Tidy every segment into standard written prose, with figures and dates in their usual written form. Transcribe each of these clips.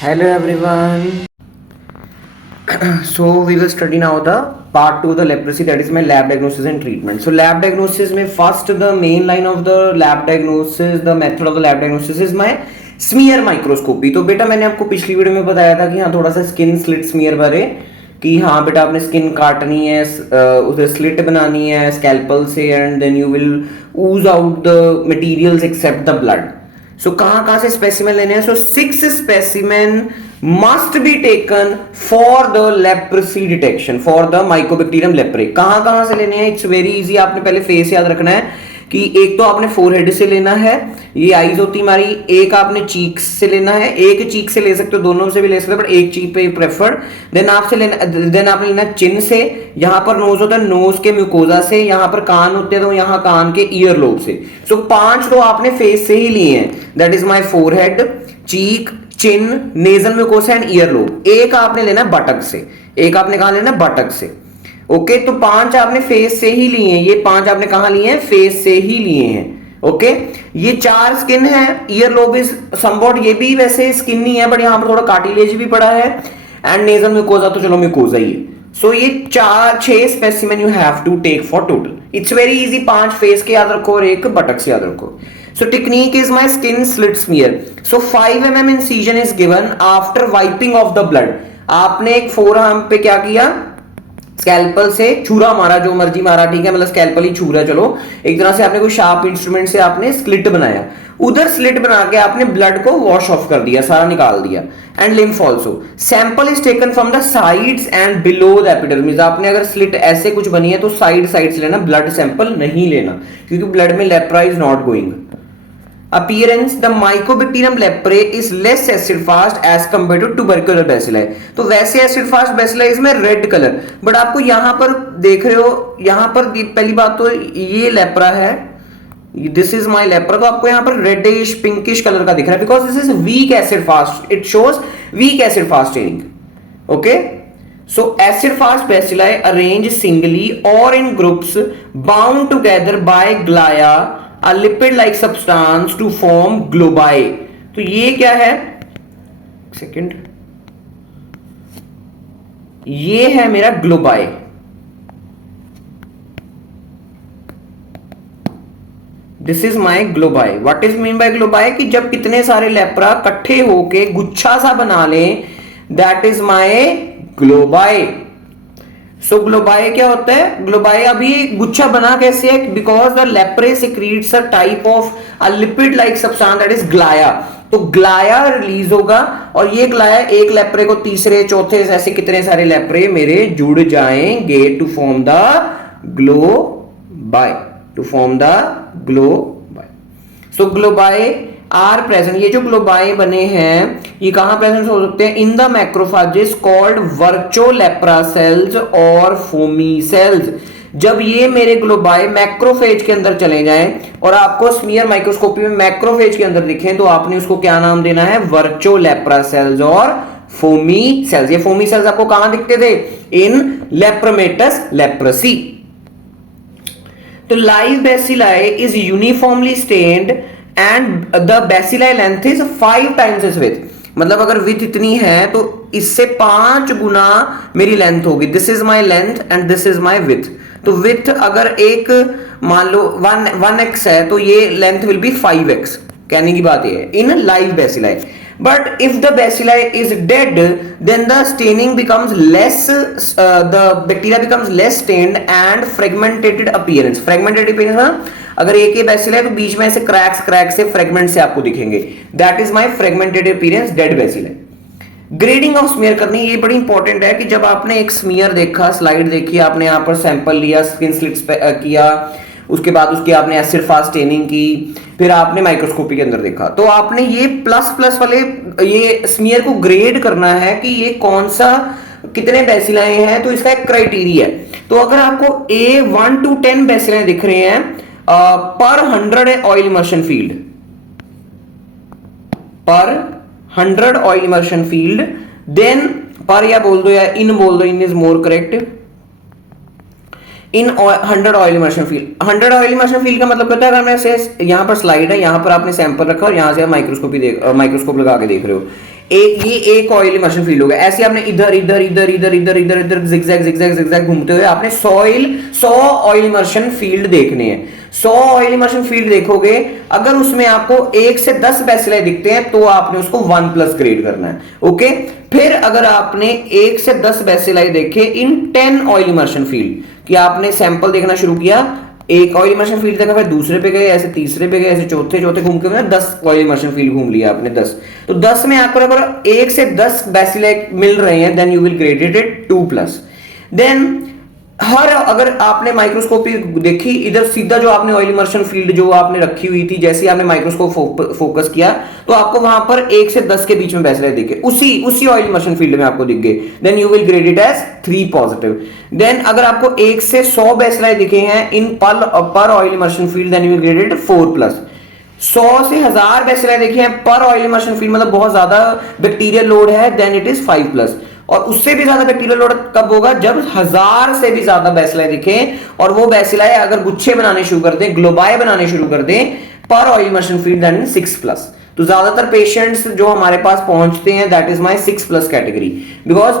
Hello everyone. So we will study now the part 2 the leprosy, that is my lab diagnosis and treatment. So lab diagnosis में first the main line of the lab diagnosis, the method of the lab diagnosis is my smear microscopy. तो बेटा मैंने आपको पिछली video में बताया था कि हाँ थोड़ा सा स्किन स्लिट स्मीयर बारे कि हाँ बेटा आपने स्किन काटनी है, उसे स्लिट बनानी है स्कैल्पल से and then you will ooze out the materials except the blood. So कहां से स्पेसिमेन लेने हैं? So 6 specimen must be taken for the leprosy detection for the Mycobacterium leprae. कहां से लेने हैं? It's very easy. आपने पहले फेस याद रखना है कि एक तो आपने फोरहेड से लेना है, ये आईज होती हमारी. एक आपने चीक से लेना है, एक चीक से ले सकते हो, दोनों से भी ले सकते हो, बट एक चीक पे प्रेफर्ड. देन आपने लेना चिन से. यहां पर नोज होता है, नोज के म्यूकोजा से. यहां पर कान होते हैं तो यहां कान के ईयर लोब से. सो 5 तो आपने फेस से ही लिए हैं. That is my forehead, cheek, chin, nasal mucosa and ear lobe. एक आपने लेना है बटक से. एक आपने कहा लेना बटक से. ओके तो 5 आपने फेस से ही लिए हैं. ये 5 आपने कहां लिए हैं? फेस से ही लिए हैं. ओके ये 4 स्किन है. ईयर लोब इज समवॉट, ये भी वैसे स्किन नहीं है बट यहां पर थोड़ा कार्टिलेज भी पड़ा है. एंड नेजल म्यूकोजा तो चलो म्यूकोजा ही है. सो ये 6 specimen you have to take for total. It's very easy. 5 face के याद रखो और एक बटक से याद रखो. So technique is my skin slit smear. So 5 mm incision is given after wiping of the blood. आपने एक फोरआर्म पे क्या किया? स्कैल्पल से छुरा मारा, जो मर्जी मारा, ठीक है, मतलब स्कैल्पल ही छुरा. चलो एक तरह से आपने कोई शार्प इंस्ट्रूमेंट से आपने स्लिट बनाया. उधर स्लिट बना के आपने ब्लड को वॉश ऑफ कर दिया, सारा निकाल दिया. And lymph also. Sample is taken from the sides and below the epidermis. आपने अगर स्लिट ऐसे कुछ बनी है तो साइड से लेना, ब्लड सैंपल नहीं लेना, क्योंकि ब्लड में lepra is not going. Appearance, the Mycobacterium leprae is less acid fast as compared to tubercular bacilli. तो वैसे acid fast bacilli इसमें रेड कलर, बट आपको यहां पर देख रहे हो, यहां पर पहली बात तो ये लेप्रा है, दिस इज माई लेप्रा, तो आपको यहां पर रेडिश पिंकिश कलर का दिख रहा है because this is weak acid fast. It shows weak acid fast चेनिंग. Okay so acid fast bacilli arrange singly or in groups bound together by glia, a lipid like substance to form globi. तो ये क्या है? Second, ये है मेरा globi. This is my globi. What is mean by globi? कि जब कितने सारे लेप्रा इकट्ठे होके गुच्छा सा बना लें, दैट इज माई ग्लोबाई. सो ग्लोबाई क्या होता है? ग्लोबाई अभी गुच्छा बना कैसे है? Because the leprae secretes a type of a lipid like substance that is ग्लाया. तो ग्लाया रिलीज होगा और ये ग्लाया एक लेप्रे को तीसरे चौथे ऐसे कितने सारे लेप्रे मेरे जुड़ जाएंगे to form the globi. To form the globi. So globi are present. ये जो ग्लोबाई बने हैं ये कहां प्रेजेंट हो सकते हैं? In the macrophages called Virchow lepra cells और फोमी सेल्स. जब ये मेरे ग्लोबाई मैक्रोफेज के अंदर चले जाएं और आपको स्मीयर माइक्रोस्कोपी में मैक्रोफेज के अंदर दिखें तो आपने उसको क्या नाम देना है? वर्चोलेप्रा सेल्स और फोमी सेल्स. ये फोमी सेल्स आपको कहां दिखते थे? In lepromatous leprosy. तो live bacilli is uniformly stained and the bacilli length is 5 times is width. मतलब अगर विथ इतनी है तो इससे 5 गुना मेरी लेंथ होगी. This is my length and this is my with. तो विथ अगर एक मान लो 1x है तो ये लेंथ विल बी 5x. कहने की बात ये है इन live bacilli. But if the bacilli is dead, then the staining becomes less, the bacteria becomes less stained and fragmented appearance. Fragmented appearance ना, अगर एक ही bacilli है तो बीच में ऐसे क्रैक से फ्रेगमेंट से आपको दिखेंगे. That is my fragmented appearance, dead bacilli. Grading of smear करनी ये बड़ी इंपॉर्टेंट है कि जब आपने एक स्मीयर देखा, स्लाइड देखी, आपने यहाँ पर सैंपल लिया, स्किन स्लिट्स किया, उसके बाद उसकी आपने एसिड फास्ट स्टेनिंग की, फिर आपने माइक्रोस्कोपी के अंदर देखा, तो आपने ये प्लस वाले ये स्मीयर को ग्रेड करना है कि ये कौन सा कितने बेसिलाई हैं. तो इसका एक क्राइटेरिया है. तो अगर आपको A1 to 10 बेसिलाई दिख रहे हैं पर 100 ऑयल इमर्शन फील्ड, पर 100 ऑयल इमर्शन फील्ड, देन पर या बोल दो या इन बोल दो, in is more correct. In 100 oil immersion field. 100 oil immersion field का मतलब कहता है अगर मैं यहाँ पर स्लाइड है, यहाँ पर आपने सैंपल रखा और यहाँ से आप माइक्रोस्कोप लगा के देख रहे हो. ये एक ऑयल इमर्शन फील्ड हो गया। ऐसे आपने इधर इधर इधर इधर इधर इधर इधर जिगजैग जिगजैग जिगजैग घूमते हुए आपने 100 ऑयल इमर्शन फील्ड देखने हैं। 100 ऑयल इमर्शन फील्ड देखोगे, अगर उसमें आपको 1 से 10 बेसिलाई दिखते हैं तो आपने उसको 1+ ग्रेड करना है। ओके, फिर अगर आपने 1 से 10 बेसिलाई देखे इन 10 ऑयल इमर्शन फील्ड, कि आपने सैंपल देखना शुरू किया, एक ऑयल इमर्शन फील्ड देखा, फिर दूसरे पे गए, ऐसे तीसरे पे गए, ऐसे चौथे चौथे घूम के 10 ऑयल इमर्शन फील्ड घूम लिया आपने 10। तो 10 में आपको अगर 1 से 10 बेसिलाई मिल रहे हैं, then you will graded it 2+। देन हर, अगर आपने माइक्रोस्कोपी देखी, इधर सीधा जो आपने ऑयल इमर्शन फील्ड जो आपने रखी हुई थी, जैसे आपने माइक्रोस्कोप फोकस किया तो आपको वहां पर 1 से 10 के बीच में बेसिलाई दिखे, उसी ऑयल इमर्शन फील्ड में आपको दिख गए, then you will grade it as 3+। Then अगर आपको 1 से 100 बेसिलाई दिखे हैं इन पर oil immersion field, then you will grade it 4+। 100 से 1000 बेसिलाई देखे हैं पर ऑयल इमर्शन फील्ड, मतलब बहुत ज्यादा बैक्टीरियल लोड है, देन इट इज 5+। और उससे भी ज्यादा बैक्टीरियल लोड कब होगा, जब 1000 से भी ज्यादा बेसिलाई दिखे और वो बेसिलाई अगर गुच्छे बनाने शुरू कर दें, ग्लोबाई बनाने शुरू कर दें पर ऑयल इमर्शन फील्ड, देन 6+। तो ज्यादातर पेशेंट्स जो हमारे पास पहुंचते हैं, that is my 6+ category, because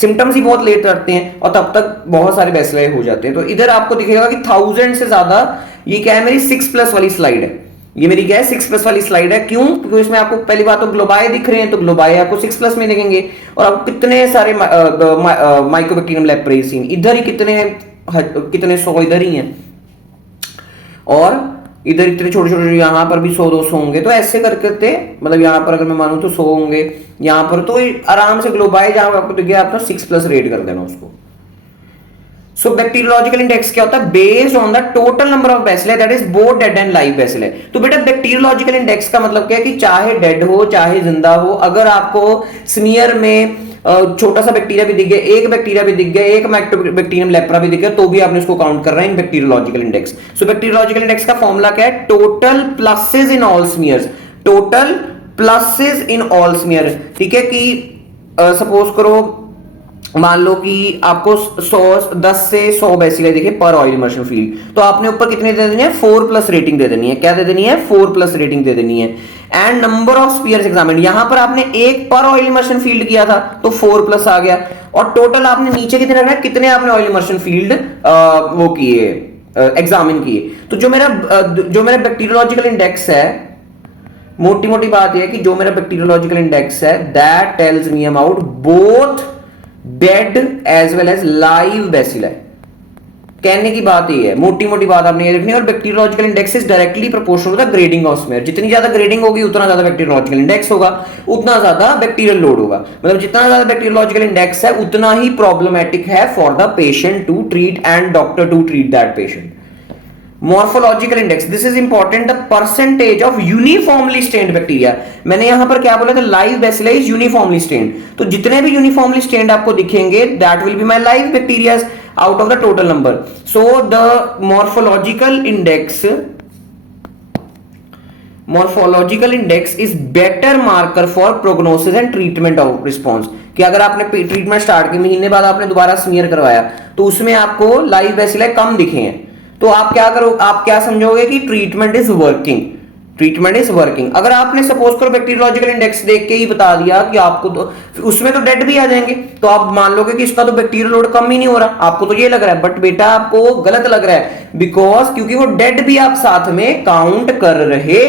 symptoms ही बहुत लेट करते हैं और तब तक बहुत सारे बेसिलाई हो जाते हैं। तो इधर आपको दिखेगा कि 1000 से ज्यादा, ये क्या है, मेरी 6+ वाली स्लाइड है, ये मेरी क्या है 6+ वाली स्लाइड है। क्यों? क्योंकि इसमें आपको पहली बात तो ग्लोबाई दिख रहे हैं, तो ग्लोबाई आपको 6+ में दिखेंगे, और आपको कितने सारे माइकोबैक्टीरियम लेप्रेसिन इधर ही कितने हैं, कितने 100 इधर ही हैं, और इधर इतने छोटे छोटे, यहां पर भी 100-200 होंगे। तो ऐसे करके मतलब यहां पर अगर मैं मानूं तो 100 होंगे यहां पर, तो आराम से ग्लोबाई जहां आपको दिख गया, आपका 6+ रेट कर देना उसको। सो बैक्टीरियोलॉजिकल इंडेक्स क्या होता है, based on the total number of bacilli, that is both dead and live bacilli. तो बेटा बैक्टीरियोलॉजिकल इंडेक्स का मतलब क्या है, कि चाहे डेड हो चाहे जिंदा हो, अगर आपको स्मीयर में छोटा सा बैक्टीरिया भी दिख गया, एक बैक्टीरिया भी दिख गया, एक बैक्टीरियम लेप्रा भी दिख गया, तो भी आपने उसको काउंट कर रहा है इन बैक्टीरियोलॉजिकल इंडेक्स। सो बैक्टीरियोलॉजिकल इंडेक्स का फॉर्मूला क्या है, total pluses in all smears, total pluses in all smear. ठीक है, कि सपोज करो, मान लो कि आपको 10 से 100 बेसिलाई दिखे पर ऑयल इमर्शन फील्ड, तो आपने ऊपर कितने दे देनी है, 4+ रेटिंग दे देनी है। क्या दे देनी है, 4+ रेटिंग दे देनी है। And number of smears examined, यहां पर आपने एक पर ऑयल इमर्शन फील्ड किया था तो 4+ आ गया, और टोटल आपने नीचे कितने रखना है, कितने आपने ऑयल इमर्शन फील्ड वो किए, एग्जामिन किए। तो जो मेरा बैक्टीरियोलॉजिकल इंडेक्स है, मोटी मोटी बात यह है कि जो मेरा बैक्टीरियोलॉजिकल इंडेक्स है, that tells me about both dead as well as live bacilli. कहने की बात ये है, मोटी मोटी बात आपने ये देखनी है। और bacteriological index is directly proportional to the grading of smear. जितनी ज्यादा ग्रेडिंग होगी उतना ज्यादा बैक्टीरियोलॉजिकल इंडेक्स होगा, उतना ज्यादा बैक्टीरियल लोड होगा। मतलब जितना ज्यादा बैक्टीरियोलॉजिकल इंडेक्स है उतना ही प्रॉब्लमेटिक है for the patient to treat and doctor to treat that patient. Morphological index, this is important, the percentage of uniformly stained bacteria. मैंने यहां पर क्या बोला था, live bacilli is uniformly stained. तो जितने भी यूनिफॉर्मली स्टेन्ड आपको दिखेंगे, that will be my live bacteria out of the total number. So the morphological index is better marker for prognosis and treatment of response. कि अगर आपने treatment start के महीने बाद आपने दोबारा स्मीयर करवाया तो उसमें आपको लाइव बैसिलाई कम दिखे हैं, तो आप क्या समझोगे कि treatment is working, treatment is working. अगर आपने सपोज करो बैक्टीरियोलॉजिकल इंडेक्स देख के ही बता दिया कि आपको तो उसमें तो डेड भी आ जाएंगे, तो आप मान लोगे कि इसका तो बैक्टीरियल लोड कम ही नहीं हो रहा, आपको तो ये लग रहा है, बट बेटा आपको गलत लग रहा है, बिकॉज क्योंकि वो डेड भी आप साथ में काउंट कर रहे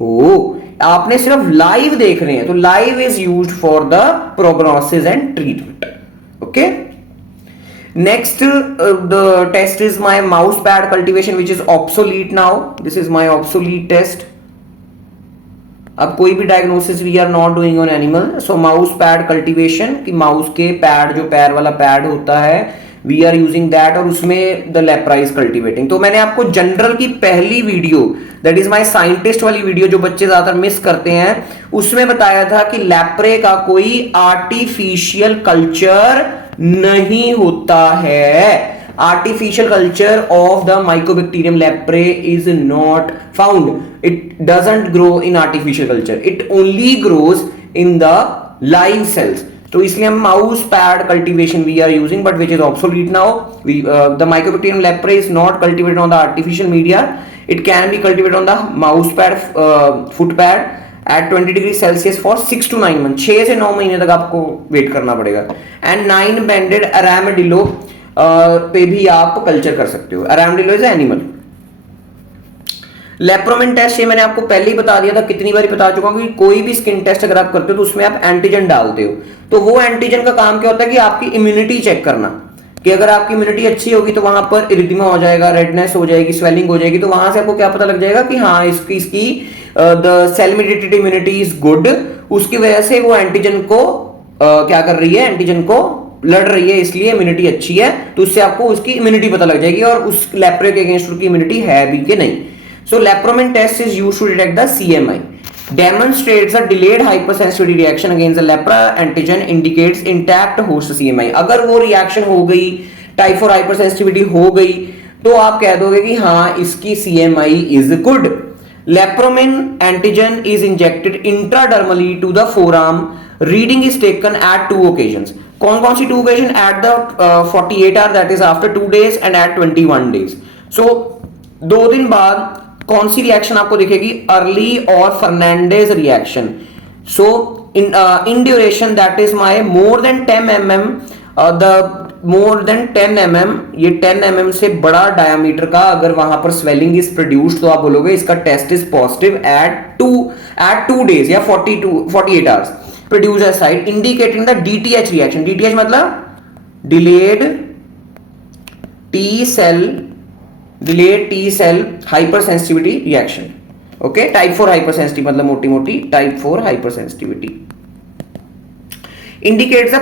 हो, आपने सिर्फ लाइव देख रहे हैं। तो live is used for the prognosis and treatment. Okay, next the test is my mouse pad cultivation which is obsolete now. This is my obsolete test. अब कोई भी diagnosis we are not doing on animal. So mouse pad cultivation, कि mouse के pad, जो पैर वाला pad होता है, वी आर यूजिंग दैट, और उसमें द लेप्रा इज कल्टिवेटिंग। तो मैंने आपको जनरल की पहली video, that is my scientist वाली वीडियो, जो बच्चे ज्यादातर मिस करते हैं, उसमें बताया था कि लेप्रे का कोई आर्टिफिशियल कल्चर नहीं होता है। Artificial culture of the Mycobacterium leprae is not found, it doesn't grow in artificial culture, it only grows in the live cells. तो इसलिए हम mouse pad cultivation we are using, but which is obsolete now. The Mycobacterium leprae is not cultivated on the artificial media, it can be cultivated on the mouse pad, foot pad, at 20 degree Celsius for 6 to 9 month, 6 से 9 महीने तक आपको wait करना पड़ेगा। And 9 बैंडेड अरामेडिलो पे भी आप culture कर सकते हो। अरामेडिलो इज एनिमल। लेप्रोमिन टेस्ट ये मैंने आपको पहले ही बता दिया था, कितनी बार बता चुका हूं कि कोई भी स्किन टेस्ट अगर आप करते हो तो उसमें आप एंटीजन डालते हो, तो वो एंटीजन का काम क्या होता है कि आपकी इम्यूनिटी चेक करना, कि अगर आपकी इम्यूनिटी अच्छी होगी तो वहां पर इरिथमा हो जाएगा, रेडनेस हो जाएगी, स्वेलिंग हो जाएगी, तो वहां से आपको क्या पता लग जाएगा कि हाँ इसकी the cell mediated immunity is good, उसकी वजह से वो एंटीजन को क्या कर रही है, एंटीजन को लड़ रही है, इसलिए इम्यूनिटी अच्छी है, तो उससे आपको उसकी इम्यूनिटी पता लग जाएगी और उस लेप्रे के अगेंस्ट उसकी इम्यूनिटी है भी कि नहीं। So lepromin test is used to detect the CMI. Demonstrates a delayed hypersensitivity reaction against the lepra antigen, indicates intact host CMI. अगर वो रिएक्शन हो गई, टाइप 4 हाइपरसेंसिटिविटी हो गई, तो आप कह दोगे कि हाँ इसकी CMI is good. Lepromin antigen is injected intradermally to the forearm. Reading is taken at 2 occasions. कौन-कौन सी 2 occasion? At the 48 hour, that is after 2 days, and at 21 days. So 2 दिन बाद कौन सी रिएक्शन आपको दिखेगी? अर्ली और Fernandez reaction. So in duration that is my more than 10 mm, the more than 10 mm, ये 10 mm से बड़ा डायमीटर का अगर वहां पर स्वेलिंग इज प्रोड्यूस्ड तो आप बोलोगे इसका test is positive at 2 days या 48 hours. Produce at site indicating the DTH reaction. DTH मतलब delayed T cell hypersensitivity reaction. Okay, type 4 hypersensitive मतलब मोटी मोटी type 4 hypersensitivity indicates the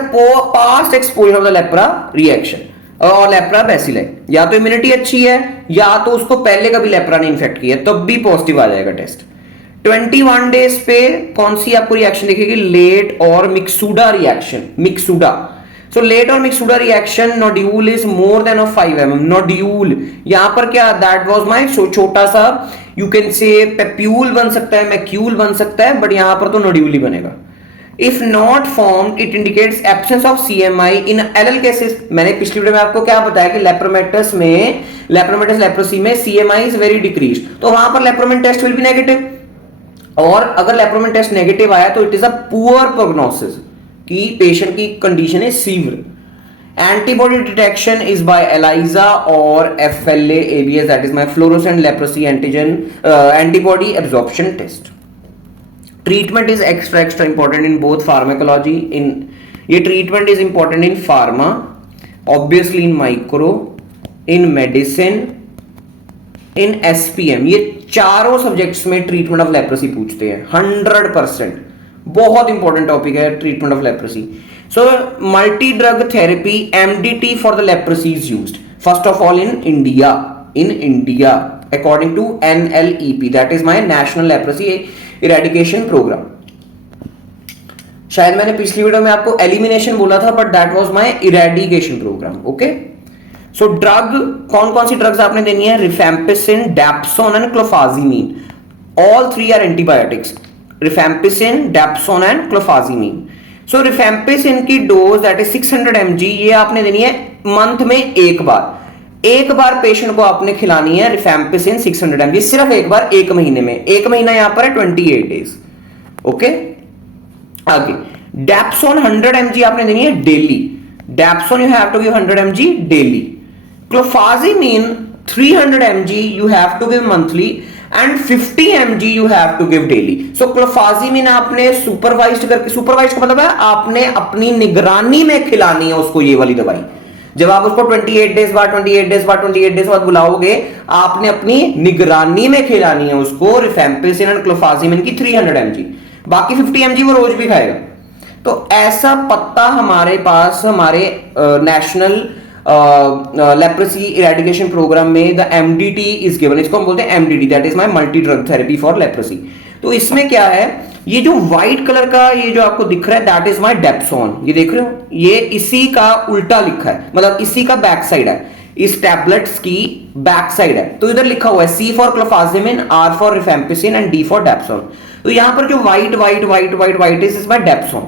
past exposure of the lepra reaction और lepra bacilli. या तो immunity अच्छी है या तो उसको पहले कभी लेप्रा ने इन्फेक्ट किया, तब भी पॉजिटिव आ जाएगा टेस्ट। 21 डेज पे कौन सी आपको रिएक्शन दिखेगी? लेट और मिक्सूडा रिएक्शन। मिक्सूडा, सो लेट और Mitsuda reaction, nodule is more then of 5 mm। Nodule यहां पर क्या, दैट वाज माय छोटा सा, यू कैन से पेप्यूल बन सकता है, मैक्यूल बन सकता है, बट यहां पर तो नोड्यूल ही बनेगा। If not formed it indicates absence of CMI in LL cases. मैंने पिछली वीडियो में आपको क्या बताया कि लेप्रोमेटस लेप्रोसी में CMI इज वेरी डिक्रीज, तो वहां पर lepromin test will be negative, और अगर लेप्रोमिन टेस्ट नेगेटिव आया तो it is a poor prognosis कि पेशेंट की कंडीशन है severe. Antibody detection is by ELISA और FLA ABS, that is my fluorescent leprosy antigen antibody absorption test. Treatment is extra important in both pharmacology, in ये treatment is important in pharma, obviously in micro, in medicine, in SPM। ये चारों subjects में treatment of leprosy पूछते हैं 100%। बहुत important topic है treatment of leprosy. So multi drug therapy MDT for the leprosy is used first of all in India according to NLEP, that is my national leprosy eradication programme. शायद मैंने पिछली video में आपको elimination बोला था, but that was my eradication programme. Okay, so drug कौन सी drugs आपने देनी है? Rifampicin, dapsone and clofazimine. All 3 are antibiotics, rifampicin, dapsone and क्लोफाजिमीन। So rifampicin की डोज दैट इज 600 mg, ये आपने देनी है मंथ में एक बार पेशेंट को आपने खिलानी है रिफेम्पिसिन 600 mg, सिर्फ एक बार, एक महीने में। एक महीना यहां पर है 28 डेज। ओके, आगे डैप्सोन 100 mg आपने देनी है daily. Dapsone you have to give 100 mg daily. Clofazimine 300 mg you have to give monthly and 50 mg you have to give daily. So क्लोफाजिमीन आपने सुपरवाइज्ड का मतलब है आपने अपनी निगरानी में खिलानी है उसको ये वाली दवाई। जब आप उसको 28 डेज बाद बुलाओगे, आपने अपनी निगरानी में खिलानी है उसको रिफेम्पिसिन और क्लोफाजिमीन की 300 mg, बाकी 50 mg वो रोज भी खाएगा। तो ऐसा पत्ता हमारे पास हमारे नेशनल लेप्रोसी इरेडिकेशन प्रोग्राम में द MDT इज गिवन, इसको हम बोलते हैं MDT, that is my multi drug therapy for leprosy. तो इसमें क्या है, ये जो व्हाइट कलर का ये जो आपको दिख रहा है दैट इज माय डेप्सोन, ये देख रहे हो, ये इसी का उल्टा लिखा है, मतलब इसी का बैक साइड है, इस टैबलेट्स की बैक साइड है। तो इधर लिखा हुआ है C for clofazimine, R for rifampicin and D for dapsone. तो यहां पर जो white is my dapsone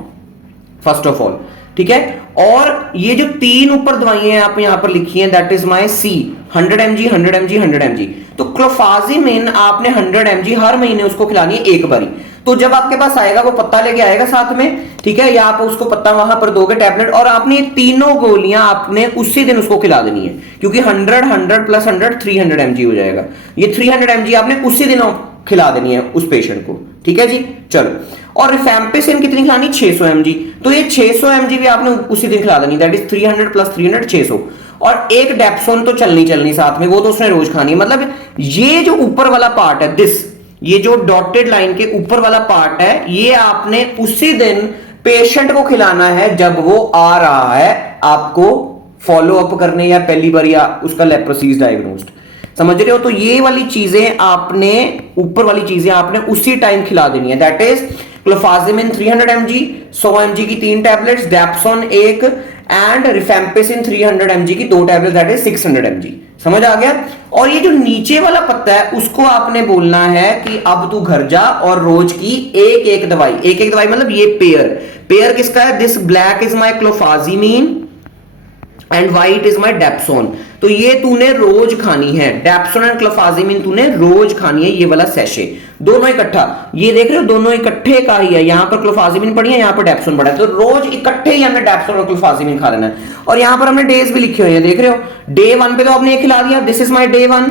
first of all, ठीक है। और ये जो 3 ऊपर दवाइयां आप यहां पर लिखी हैं that is my C, 100 mg। तो क्लोफाजिमीन आपने 100 mg हर महीने उसको खिलानी है एक बारी। तो जब आपके पास आएगा वो पत्ता लेके आएगा साथ में, ठीक है, या आप उसको पत्ता वहां पर दोगे टैबलेट, और आपने तीनों गोलियां आपने उसी दिन उसको खिला देनी है, क्योंकि 100 100 प्लस 100 300 mg हो जाएगा। ये 300 mg आपने उसी दिन खिला देनी है उस पेशेंट को, ठीक है जी। चलो, और रिफैम्पिसिन कितनी खिलानी, 600 mg, तो ये 600 mg भी आपने उसी दिन खिला देनी, दैट इज 300 प्लस 300 600। और एक डेप्सोन तो चलनी साथ में, वो तो उसने रोज खानी है। मतलब ये जो ऊपर वाला पार्ट है दिस, ये जो डॉटेड लाइन के ऊपर वाला पार्ट है, ये आपने उसी दिन पेशेंट को खिलाना है जब वो आ रहा है आपको फॉलो अप करने या पहली बार या उसका लेप्रोसी डायग्नोस्ड, समझ रहे हो। तो ये वाली चीजें आपने, ऊपर वाली चीजें आपने उसी टाइम खिला देनी है, दैट इज क्लोफाजिमिन 300 mg, 100 mg की 3 tablets, dapsone 1 and rifampicin 300 mg की 2 टैबलेट, दैट इज 600 mg। समझ आ गया। और ये जो नीचे वाला पत्ता है उसको आपने बोलना है कि अब तू घर जा और रोज की एक एक दवाई, एक एक दवाई मतलब ये पेयर किसका है, this black is my क्लोफाजिमिन and white is my dapsone, तो ये तूने रोज खानी है, डेप्सोन एंड क्लोफाजिमिन तूने रोज खानी है, ये वाला सेशे दोनों इकट्ठा, ये देख रहे हो दोनों इकट्ठे का ही है, यहां पर क्लोफाजिमिन पड़ी है, यहां पर डेप्सोन पड़ा है, तो रोज इकट्ठे ही हमने डेप्सोन और क्लोफाजिमिन खा लेना है। और यहां पर हमने डेज भी लिखे हुए हैं, देख रहे हो, डे 1 पे तो आपने ये खिला दिया, this is my day 1,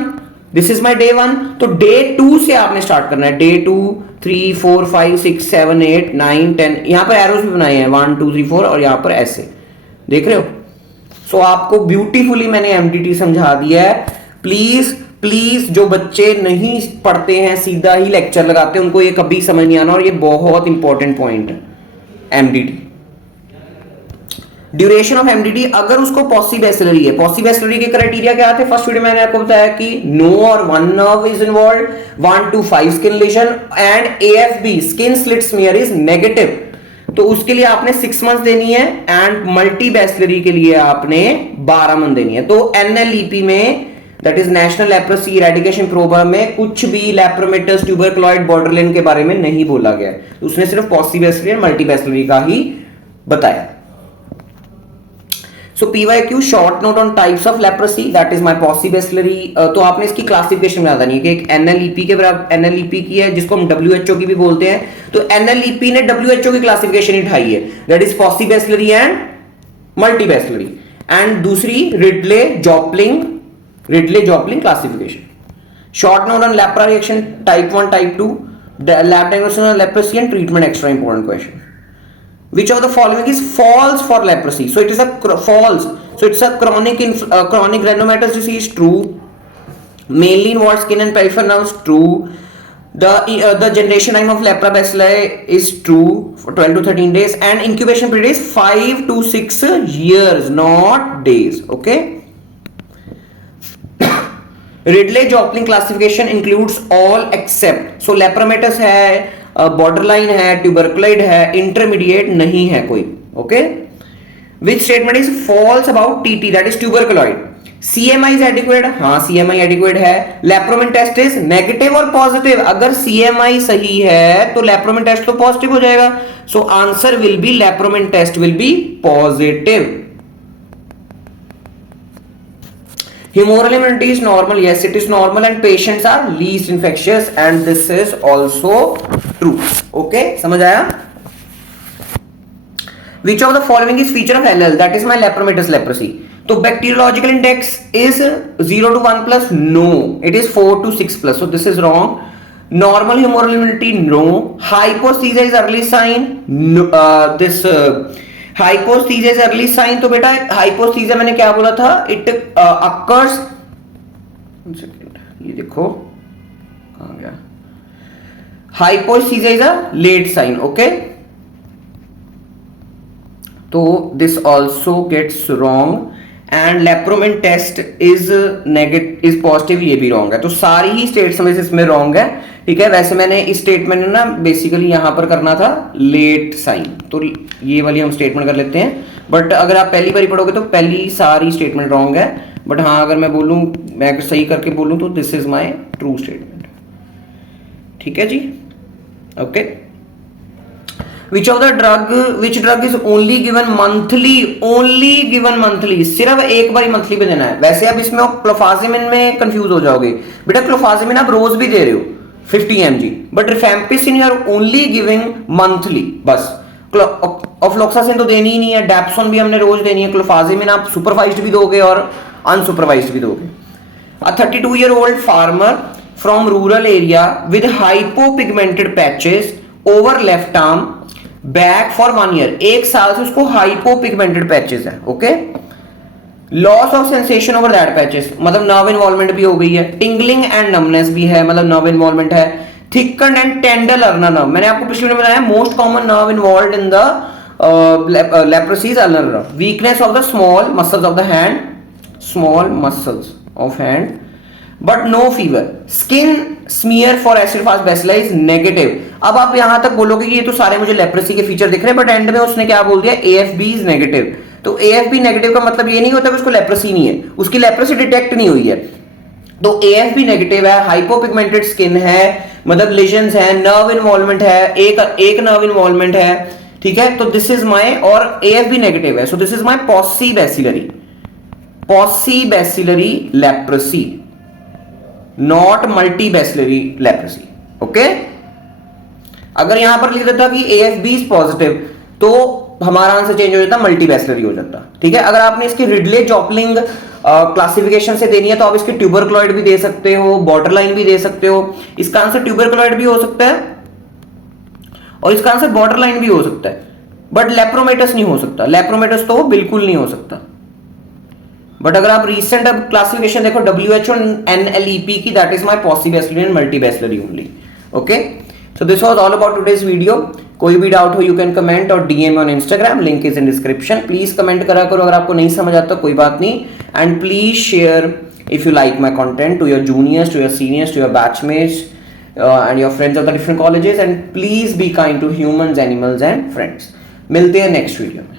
this is my day 1, तो डे 2 से आपने स्टार्ट करना है, डे 2 3 4 5 6 7 8 9 10, यहां पर एरोज भी बनाए हैं 1 2 3 4, और यहां पर ऐसे, देख रहे हो। सो आपको ब्यूटीफुली मैंने एमडीटी समझा दिया है। प्लीज जो बच्चे नहीं पढ़ते हैं सीधा ही लेक्चर लगाते हैं, उनको ये कभी समझ नहीं आना, और ये बहुत इंपॉर्टेंट पॉइंट है एमडीटी। ड्यूरेशन ऑफ एमडीटी, अगर उसको पॉसिबेसलरी है, पॉसिबेसलरी के क्राइटेरिया क्या थे, फर्स्ट वीडियो मैंने आपको बताया कि नो और 1 nerve is involve, 1 to 5 skin lesion, and AFB skin slit smear is negative, तो उसके लिए आपने 6 मंथ देनी है, एंड मल्टी बैचलरी के लिए आपने 12 मंथ देनी है। तो एनएलईपी में, that is national leprosy eradication programme में, कुछ भी लेप्रोमेटस, ट्यूबरकुलॉइड, बॉर्डरलाइन के बारे में नहीं बोला गया, उसने सिर्फ पॉसिबैचलरी और मल्टी बैचलरी का ही बताया। So PYQ, short note on types of leprosy, that is my paucibacillary, तो आपने इसकी क्लासिफिकेशन बता दी है कि एक एनएलईपी के बराबर, एनएलईपी की है जिसको हम डब्ल्यूएचओ की भी बोलते हैं, तो एनएलईपी ने डब्ल्यूएचओ की क्लासिफिकेशन ही उठाई है, that is paucibacillary and multi bacillary, and दूसरी Ridley Jopling classification. Short note on lepra reaction type 1 type 2, lab diagnosis of leprosy and treatment, extra important question. Which of the following is false for leprosy? So it is a false. So it's a chronic granulomatous disease. True. Mainly involves skin and peripheral nerves. True. The generation time of lepra bacilli is true for 12 to 13 days, and incubation period is 5 to 6 years, not days. Okay. Ridley-Joplin classification includes all except, so lepromatous है, borderline है, tuberculoid है, intermediate नहीं है कोई, okay. Which statement is false about TT, that is tuberculoid. CMI is adequate, हाँ CMI adequate है। Lepromin test is negative और positive, अगर सीएमआई सही है तो लेप्रोमिन टेस्ट तो पॉजिटिव हो जाएगा, so answer will be lepromin test will be positive. Humoral immunity is normal, yes it is normal, and patients are least infectious, and this is also true. Okay, समझ आया? Which of the following is feature of LL, that is my lepromatous leprosy? तो bacteriological index is 0 to 1 plus, no, it is 4 to 6 plus, so this is wrong. Normal humoral immunity, no. Hyposthesia is early sign, no. Hypoesthesia is early sign, तो बेटा हाइपोस्थीसिया मैंने क्या बोला था, it occurs, ये देखो कहां गया, hypoesthesia is a late sign, okay, तो this also gets wrong, and lepromin test is negative is positive, ये भी रॉन्ग है, तो सारी ही स्टेटमेंट्स इसमें रॉन्ग है, ठीक है। वैसे मैंने इस स्टेटमेंट में ना बेसिकली यहां पर करना था लेट साइन, तो ये वाली हम स्टेटमेंट कर लेते हैं, बट अगर आप पहली बार पढ़ोगे तो पहली सारी स्टेटमेंट रॉन्ग है, बट हाँ अगर मैं बोलूं, मैं सही करके बोलूं तो this is my true statement, ठीक है जी, okay. Which drug is only given monthly, सिर्फ एक बार मंथली पे देना है। वैसे अब इसमें क्लोफाजिमिन में कंफ्यूज हो जाओगे, बेटा क्लोफाजिमिन आप रोज भी दे रहे हो, 50 mg, but rifampicin you are only giving monthly बस. ऑफ्लॉक्सासिन तो देनी ही नहीं है, डैप्सोन भी हमने रोज देनी है, क्लोफाजिमिन आप सुपरवाइज्ड भी दोगे और अनसुपरवाइज्ड भी दोगे. A 32-year-old farmer from rural area with hypopigmented patches over left arm back for 1 year. 1 साल से उसको hypopigmented patches है. Okay, loss of sensation over that patches, मतलब नर्व इन्वॉल्वमेंट भी हो गई है, टिंगलिंग एंड नमनेस भी है, मतलब नर्व इन्वॉल्वमेंट है, thicken and tender ulnar nerve. मैंने आपको पिछले वीडियो में बताया most common nerve involved in the leprosy is ulnar nerve. Weakness of the small muscles of the hand, small muscles of hand, but no fever. Skin smear for acid fast bacilla is negative. अब आप यहां तक बोलोगे कि ये तो सारे मुझे लेप्रोसी के फीचर दिख रहे हैं, बट एंड में उसने क्या बोल दिया, AFB इज नेगेटिव. तो AFB नेगेटिव का मतलब ये नहीं होता कि उसको लेप्रोसी नहीं है, उसकी लेप्रोसी डिटेक्ट नहीं हुई है. तो AFB नेगेटिव है, हाइपोपिगमेंटेड स्किन है, मतलब लेजन्स है, नर्व इन्वॉल्वमेंट है, एक नर्व इन्वॉल्वमेंट है, ठीक है. तो दिस इज माय, और AFB नेगेटिव है, so this is my paucibacillary leprosy, not multibacillary leprosy. Okay, अगर यहां पर लिख देता कि AFB इज पॉजिटिव तो हमारा आंसर चेंज हो जाता, मल्टीबैसिलरी हो जाता. ठीक है, अगर आपने इसकी रिडले जॉपलिंग क्लासिफिकेशन से देनी है तो आप इसके ट्यूबरक्लॉइड भी दे सकते हो, बॉर्डरलाइन भी दे सकते हो. इसका आंसर ट्यूबरक्लॉइड भी हो सकता है और इसका आंसर बॉर्डरलाइन भी हो सकता है, बट लेप्रोमेटस नहीं हो सकता. लेप्रोमेटस तो बिल्कुल नहीं हो सकता. बट अगर आप रिसेंट अब क्लासिफिकेशन देखो WHO NLEP की, that is my paucibacillary and multibacillary only. Okay, so this was all about today's video. कोई भी डाउट हो यू कैन कमेंट और DM on Instagram, link is in description. Please comment करा करो अगर आपको नहीं समझ आता, कोई बात नहीं. And please share if you like my content to your juniors, to your seniors, to your batchmates and your friends of the different colleges. And please be kind to humans, animals and friends. मिलते हैं next video में.